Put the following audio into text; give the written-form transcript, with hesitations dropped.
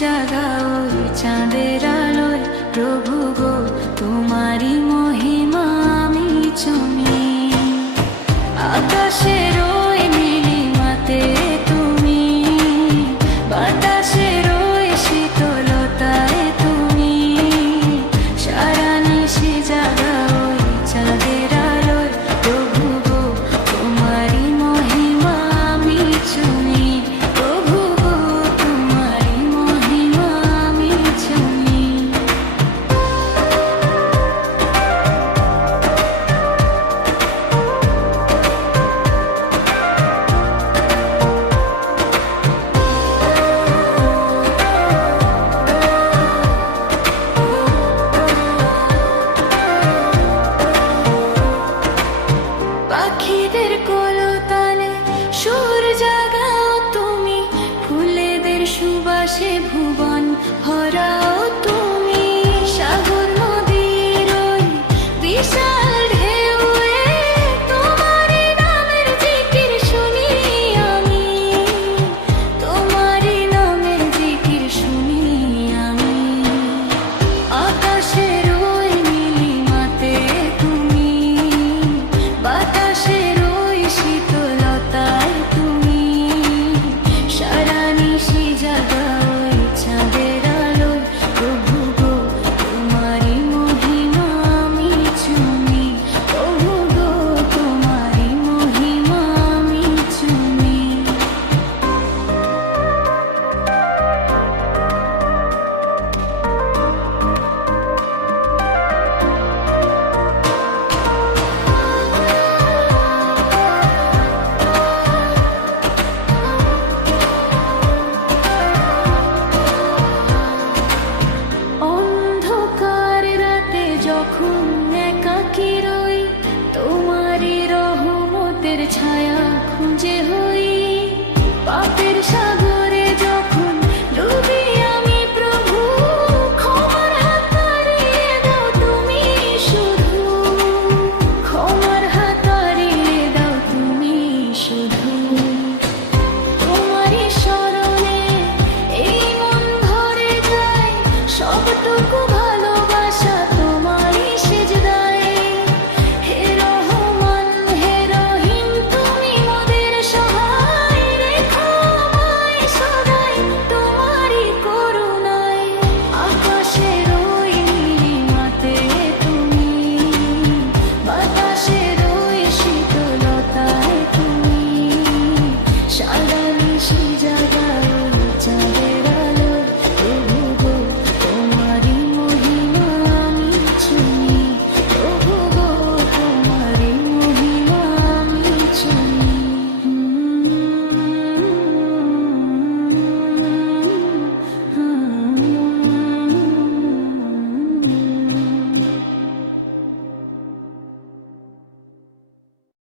জাগাও চাঁদের আলোয় প্রভু গো, তোমারই মহিমা আমি চুমি। আকাশের ওই নীলিমাতে তুমি, বাতাসের ওই শীতলতায় তুমি, সারা নিশি জাগাও চাঁদের আলোয় প্রভু গো, তোমারই মহিমা আমি চুমি। প্রভু গো, তোমারই মহিমা আমি চুমি। পাখিদের কলতানে সুর জাগাও তুমি, ফুলেদের সুবাসে ভুবন ভরাও